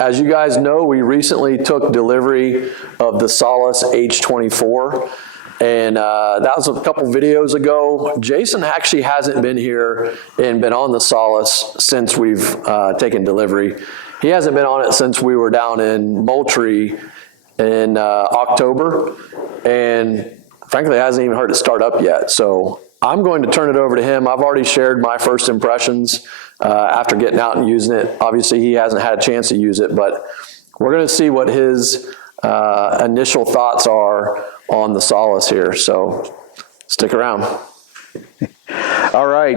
As you guys know, we recently took delivery of the Solis H24, and that was a couple videos ago. Jason actually hasn't been here and been on the Solis since we've taken delivery. He hasn't been on it since we were down in Moultrie in October, and frankly, hasn't even heard it start up yet. So I'm going to turn it over to him. I've already shared my first impressions after getting out and using it. Obviously, he hasn't had a chance to use it, but we're going to see what his initial thoughts are on the Solis here. So stick around. All right.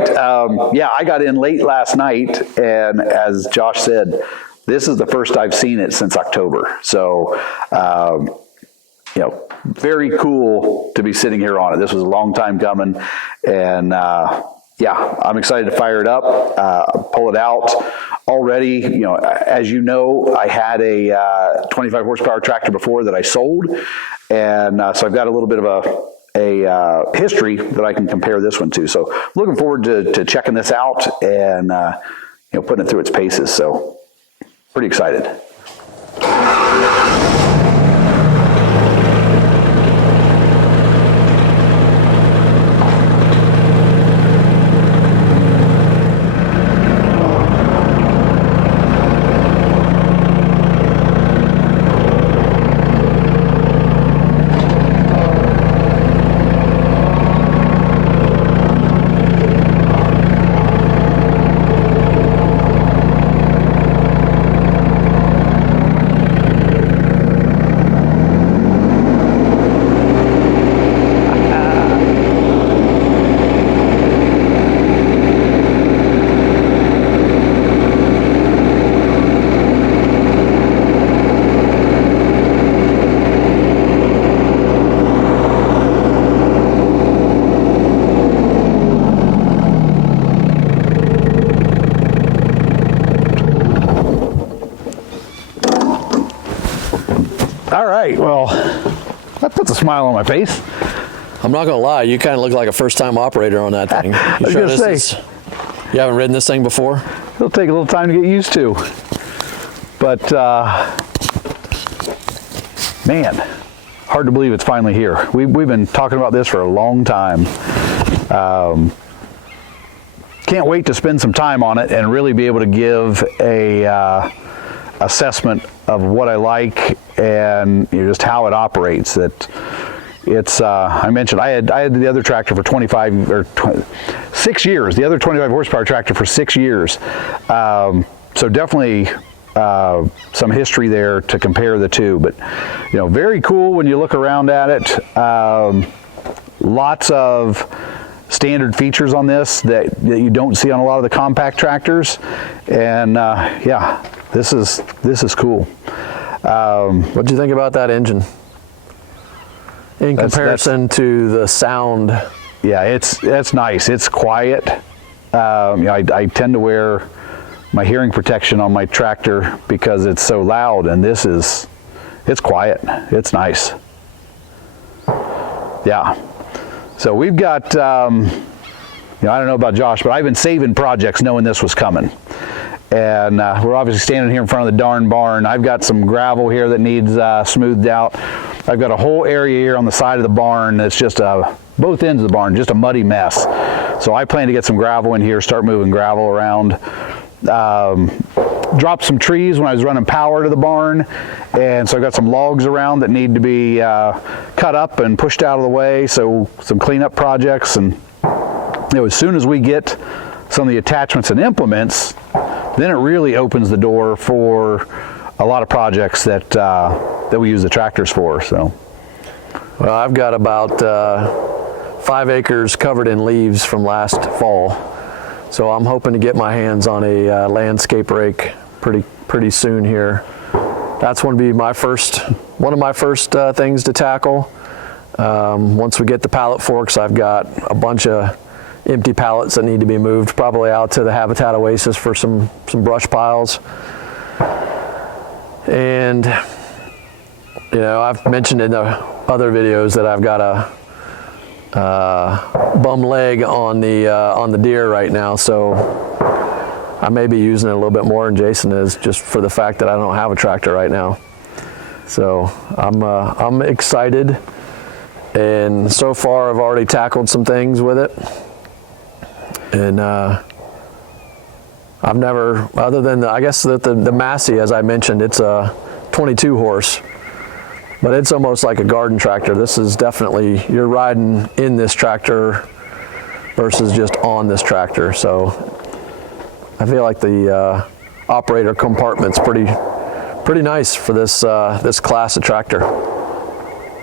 Yeah, I got in late last night, and as Josh said, this is the first I've seen it since October. So, you know, very cool to be sitting here on it. This was a long time coming, and yeah, I'm excited to fire it up, pull it out. Already, you know, as you know, I had a 25 horsepower tractor before that I sold, and so I've got a little bit of a history that I can compare this one to. So looking forward to checking this out and you know, putting it through its paces. So pretty excited. All right, well, that puts a smile on my face. I'm not going to lie, you kind of look like a first-time operator on that thing. I was going to say, you haven't ridden this thing before? It'll take a little time to get used to. But, man, hard to believe it's finally here. We've been talking about this for a long time. Can't wait to spend some time on it and really be able to give a assessment of what I like and, you know, just how it operates. That it's I mentioned I had the other tractor for 6 years, the other 25 horsepower tractor for 6 years, so definitely some history there to compare the two. But, you know, very cool when you look around at it. Lots of standard features on this that you don't see on a lot of the compact tractors, and yeah, this is cool. What do you think about that engine in comparison to the sound? Yeah, it's nice. It's quiet. You know, I tend to wear my hearing protection on my tractor because it's so loud, and it's quiet. It's nice. Yeah. So we've got, you know, I don't know about Josh, but I've been saving projects knowing this was coming. And we're obviously standing here in front of the darn barn. I've got some gravel here that needs smoothed out. I've got a whole area here on the side of the barn that's just both ends of the barn, just a muddy mess. So I plan to get some gravel in here, start moving gravel around. Dropped some trees when I was running power to the barn, and so I've got some logs around that need to be cut up and pushed out of the way. So some cleanup projects, and, you know, as soon as we get some of the attachments and implements, then it really opens the door for a lot of projects that we use the tractors for. So, well, I've got about 5 acres covered in leaves from last fall, so I'm hoping to get my hands on a landscape rake pretty soon here. That's going to be one of my first things to tackle. Once we get the pallet forks, I've got a bunch of empty pallets that need to be moved, probably out to the Habitat Oasis for some brush piles. And, you know, I've mentioned in the other videos that I've got a bum leg on the deer right now, so I may be using it a little bit more than Jason is, just for the fact that I don't have a tractor right now. So I'm excited, and so far I've already tackled some things with it, and I've never, other than I guess the Massey, as I mentioned, it's a 22 horse, but it's almost like a garden tractor. This is definitely, you're riding in this tractor versus just on this tractor. So I feel like the operator compartment's pretty nice for this this class of tractor.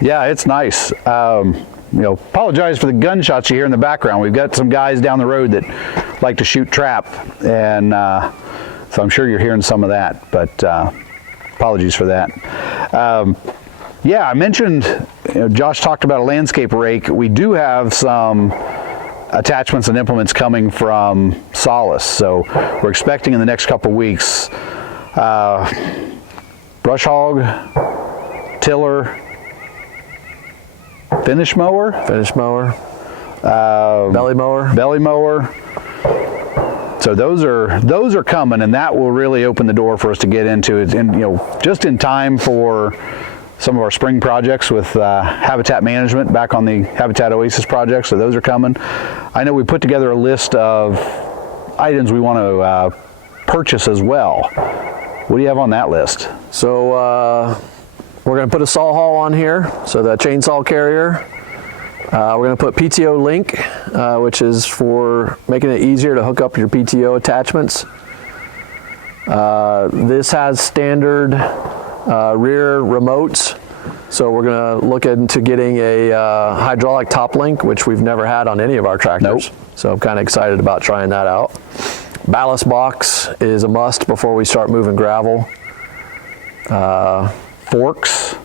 Yeah, it's nice. Apologize for the gunshots you hear in the background. We've got some guys down the road that like to shoot trap, and so I'm sure you're hearing some of that, but apologies for that. Yeah, I mentioned, Josh talked about a landscape rake. We do have some attachments and implements coming from Solis, so we're expecting in the next couple weeks brush hog, tiller, finish mower, belly mower. So those are coming, and that will really open the door for us to get into it, and just in time for some of our spring projects with habitat management back on the Habitat Oasis project. So those are coming. I know we put together a list of items we want to purchase as well. What do you have on that list? So we're going to put a saw haul on here, so the chainsaw carrier. We're going to put PTO link, which is for making it easier to hook up your PTO attachments. This has standard rear remotes, so we're going to look into getting a hydraulic top link, which we've never had on any of our tractors. Nope. So I'm kind of excited about trying that out. Ballast box is a must before we start moving gravel. Forks,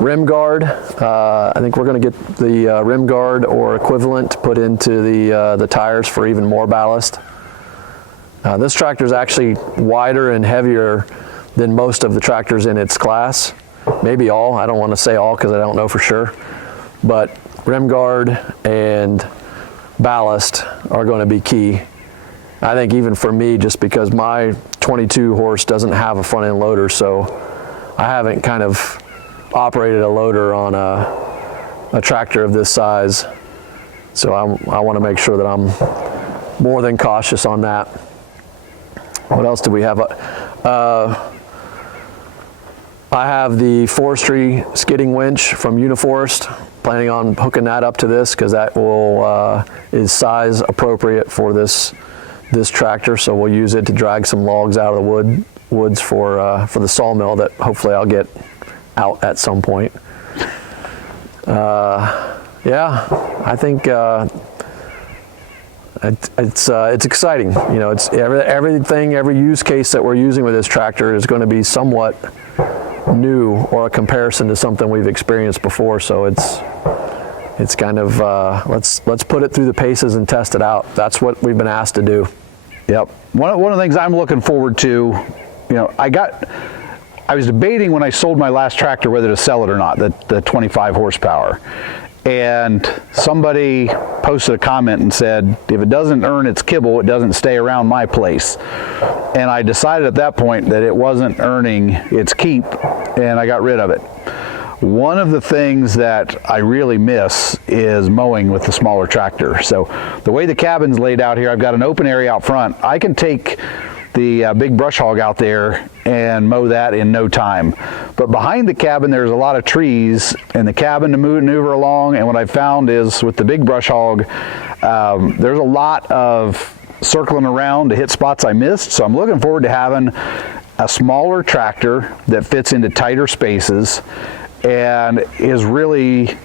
rim guard. I think we're going to get the rim guard or equivalent put into the tires for even more ballast. This tractor is actually wider and heavier than most of the tractors in its class. Maybe all. I don't want to say all because I don't know for sure. But rim guard and ballast are going to be key. I think even for me, just because my 22 horse doesn't have a front end loader, so I haven't kind of operated a loader on a tractor of this size. So I want to make sure that I'm more than cautious on that. What else do we have? I have the forestry skidding winch from Uniforest. Planning on hooking that up to this because that will is size appropriate for this tractor. So we'll use it to drag some logs out of the woods for the sawmill that hopefully I'll get out at some point. Yeah, I think it's exciting. It's everything, every use case that we're using with this tractor is going to be somewhat new or a comparison to something we've experienced before. So it's kind of let's put it through the paces and test it out. That's what we've been asked to do. Yep. One of the things I'm looking forward to, I was debating when I sold my last tractor whether to sell it or not, the 25 horsepower. And somebody posted a comment and said, if it doesn't earn its kibble, it doesn't stay around my place. And I decided at that point that it wasn't earning its keep, and I got rid of it. One of the things that I really miss is mowing with the smaller tractor. So the way the cabin's laid out here, I've got an open area out front. I can take the big brush hog out there and mow that in no time. But behind the cabin, there's a lot of trees in the cabin to maneuver along. And what I found is with the big brush hog, there's a lot of circling around to hit spots I missed. So I'm looking forward to having a smaller tractor that fits into tighter spaces and is really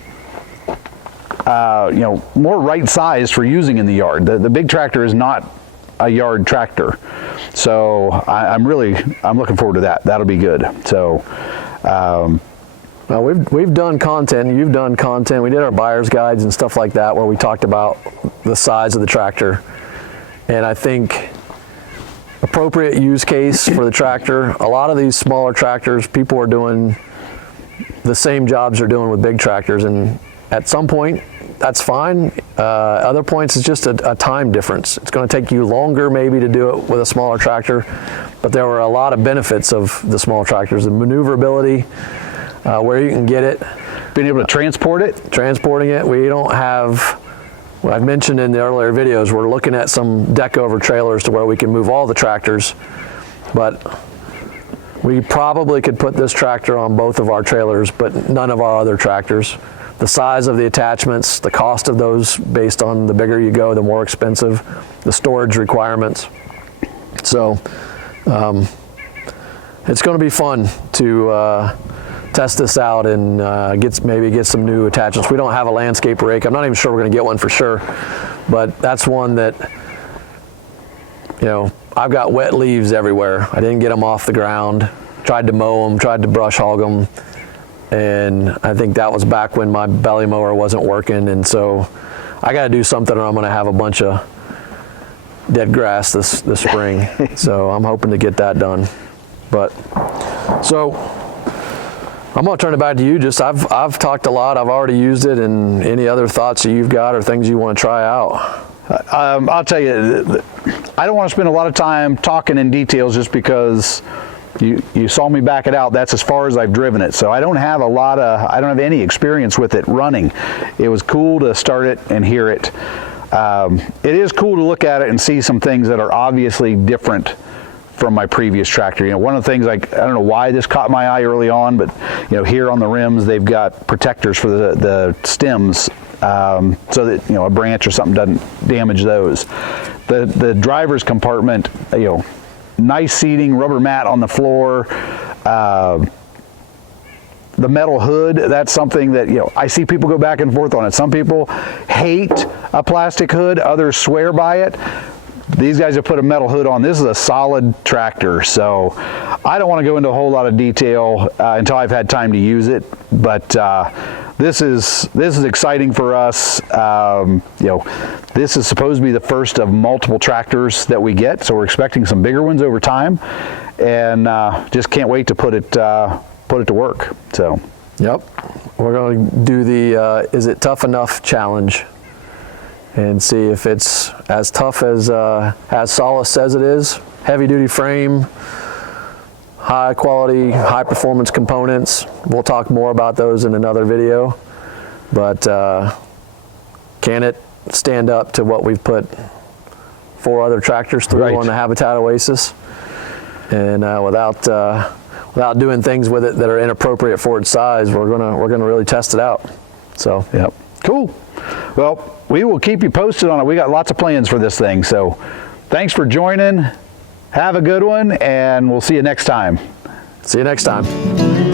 more right sized for using in the yard. The big tractor is not a yard tractor, so I'm looking forward to that. That'll be good. So we've done content, you've done content. We did our buyer's guides and stuff like that where we talked about the size of the tractor, and I think appropriate use case for the tractor. A lot of these smaller tractors, people are doing the same jobs they're doing with big tractors, and at some point that's fine. Other points is just a time difference. It's going to take you longer maybe to do it with a smaller tractor, but there were a lot of benefits of the small tractors. The maneuverability, where you can get it. Being able to transport it? Transporting it. We don't have, well, I've mentioned in the earlier videos, we're looking at some deck over trailers to where we can move all the tractors, but we probably could put this tractor on both of our trailers, but none of our other tractors. The size of the attachments, the cost of those based on the bigger you go, the more expensive, the storage requirements. So it's going to be fun to test this out and maybe get some new attachments. We don't have a landscape rake. I'm not even sure we're going to get one for sure, but that's one that, you know, I've got wet leaves everywhere. I didn't get them off the ground. Tried to mow them, tried to brush hog them, and I think that was back when my belly mower wasn't working, and so I got to do something or I'm going to have a bunch of dead grass this spring. So I'm hoping to get that done. But so I'm going to turn it back to you. Just I've talked a lot. I've already used it, and any other thoughts that you've got or things you want to try out? I'll tell you, I don't want to spend a lot of time talking in details just because you saw me back it out. That's as far as I've driven it. So I don't have I don't have any experience with it running. It was cool to start it and hear it. It is cool to look at it and see some things that are obviously different from my previous tractor. You know, one of the things, like, I don't know why this caught my eye early on, but you know, here on the rims they've got protectors for the stems, so that, you know, a branch or something doesn't damage those. The driver's compartment, you know, nice seating, rubber mat on the floor. The metal hood, that's something that, you know, I see people go back and forth on it. Some people hate a plastic hood, others swear by it. These guys have put a metal hood on. This is a solid tractor, so I don't want to go into a whole lot of detail until I've had time to use it. But this is exciting for us. You know, this is supposed to be the first of multiple tractors that we get, so we're expecting some bigger ones over time, and just can't wait to put it to work. So, yep, we're going to do the "Is it tough enough?" challenge, and see if it's as tough as Solis says it is. Heavy duty frame, high quality, high performance components. We'll talk more about those in another video, but can it stand up to what we've put 4 other tractors through on the Habitat Oasis, and without doing things with it that are inappropriate for its size? We're gonna really test it out. So, yep, cool. Well, we will keep you posted on it. We got lots of plans for this thing. So thanks for joining. Have a good one, and we'll see you next time. See you next time.